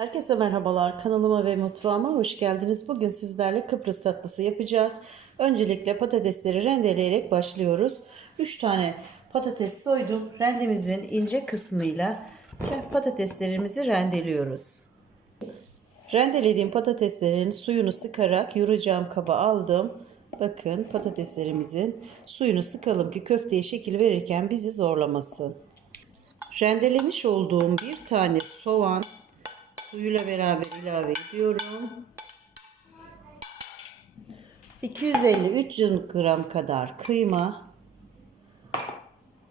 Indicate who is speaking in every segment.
Speaker 1: Herkese merhabalar. Kanalıma ve mutfağıma hoş geldiniz. Bugün sizlerle Kıbrıs tatlısı yapacağız. Öncelikle patatesleri rendeleyerek başlıyoruz. 3 tane patates soydum. Rendemizin ince kısmıyla patateslerimizi rendeliyoruz. Rendelediğim patateslerin suyunu sıkarak yoğuracağım kaba aldım. Bakın patateslerimizin suyunu sıkalım ki köfteye şekil verirken bizi zorlamasın. Rendelemiş olduğum bir tane soğan suyuyla beraber ilave ediyorum. 250-300 gram kadar kıyma,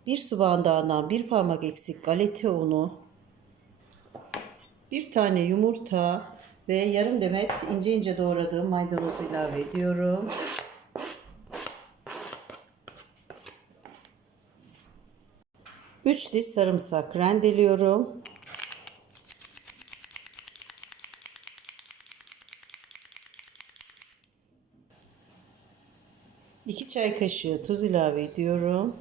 Speaker 1: bir su bardağından bir parmak eksik galeta unu, bir tane yumurta ve yarım demet ince ince doğradığım maydanoz ilave ediyorum. Üç diş sarımsak rendeliyorum. 2 çay kaşığı tuz ilave ediyorum.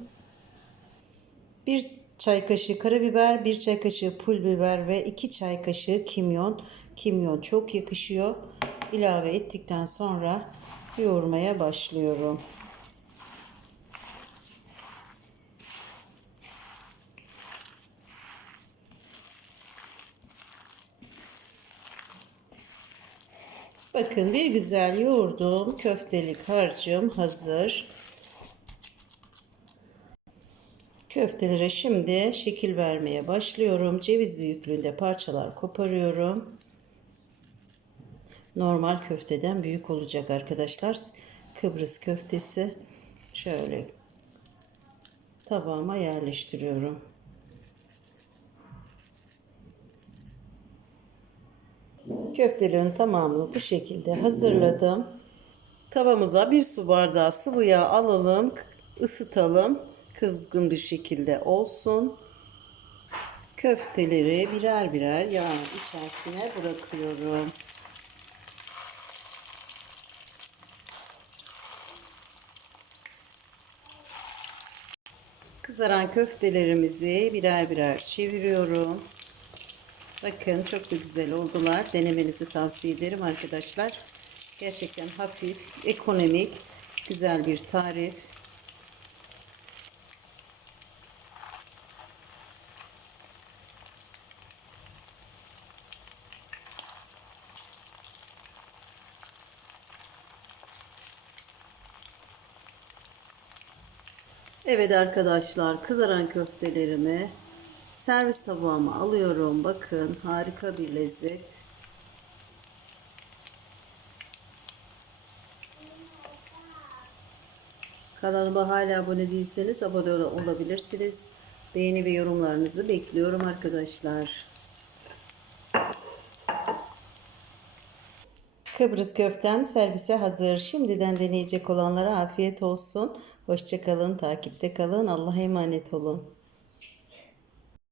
Speaker 1: 1 çay kaşığı karabiber, 1 çay kaşığı pul biber ve 2 çay kaşığı kimyon. Kimyon çok yakışıyor. İlave ettikten sonra yoğurmaya başlıyorum. Bakın bir güzel yoğurdum. Köftelik harcım hazır. Köftelere şimdi şekil vermeye başlıyorum. Ceviz büyüklüğünde parçalar koparıyorum. Normal köfteden büyük olacak arkadaşlar. Kıbrıs köftesi. Şöyle tabağıma yerleştiriyorum. Köftelerin tamamını bu şekilde hazırladım. Tavamıza bir su bardağı sıvı yağ alalım, ısıtalım. Kızgın bir şekilde olsun. Köfteleri birer birer yağın içerisine bırakıyorum. Kızaran köftelerimizi birer birer çeviriyorum. Bakın çok da güzel oldular. Denemenizi tavsiye ederim arkadaşlar. Gerçekten hafif, ekonomik, güzel bir tarif. Evet arkadaşlar kızaran köftelerimi servis tabağıma alıyorum. Bakın harika bir lezzet. Kanalıma hala abone değilseniz abone olabilirsiniz. Beğeni ve yorumlarınızı bekliyorum arkadaşlar. Kıbrıs köftem servise hazır. Şimdiden deneyecek olanlara afiyet olsun. Hoşçakalın, takipte kalın. Allah'a emanet olun.